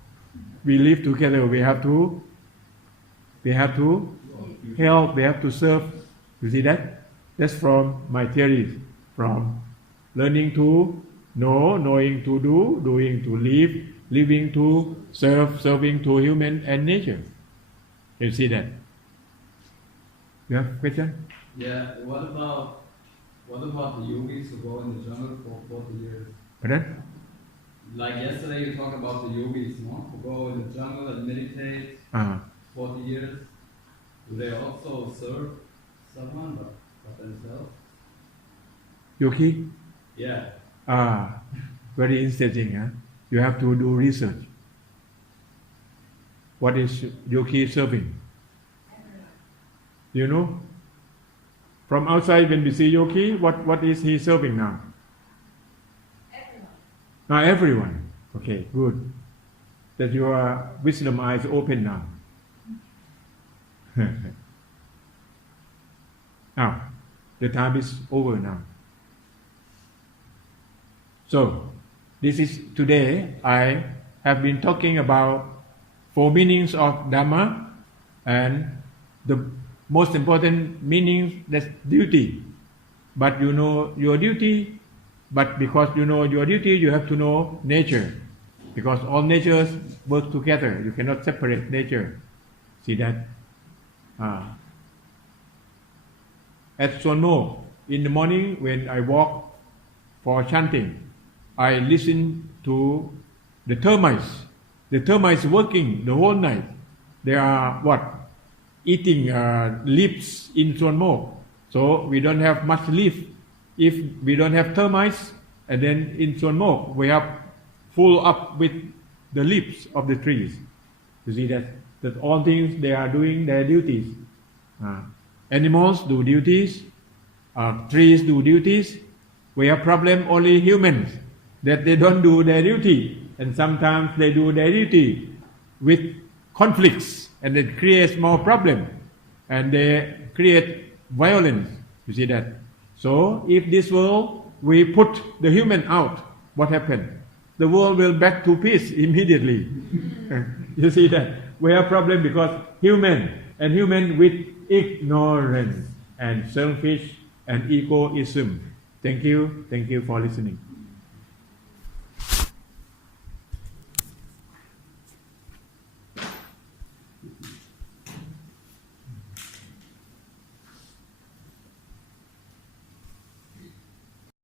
we live together. We have to help. We have to serve. You see that? That's from my theories. From learning to know, knowing to do, doing to live, living to serve, serving to human and nature. You see that? You have a question? Yeah. What about the yogis who go in the jungle for 40 years? Pardon? Like yesterday you talked about the yogis, no? Who go in the jungle and meditate 40 years. Do they also serve someone but themselves? Yogi? Yeah. Very interesting. Huh? You have to do research. What is yogi serving? You know? From outside, when we see yogi, what is he serving now? Everyone. Everyone. Okay, good. That your wisdom eyes open now. Now, the time is over now. So, this is today I have been talking about 4 meanings of Dhamma, and the most important meaning, that's duty. But you know your duty, but because you know your duty, you have to know nature. Because all natures work together. You cannot separate nature. See that? At Sonmo, in the morning when I walk for chanting, I listen to the termites. The termites working the whole night. They are eating leaves in Sonmo. So we don't have much leaf. If we don't have termites, and then in Sonmo we have full up with the leaves of the trees. You see that all things they are doing their duties. Animals do duties. Trees do duties. We have problem only humans, that they don't do their duty, and sometimes they do their duty with conflicts, and it creates more problem, and they create violence. You see that? So if this world we put the human out, what happened? The world will back to peace immediately. You see that? We have problem because human with ignorance and selfish and egoism. Thank you for listening.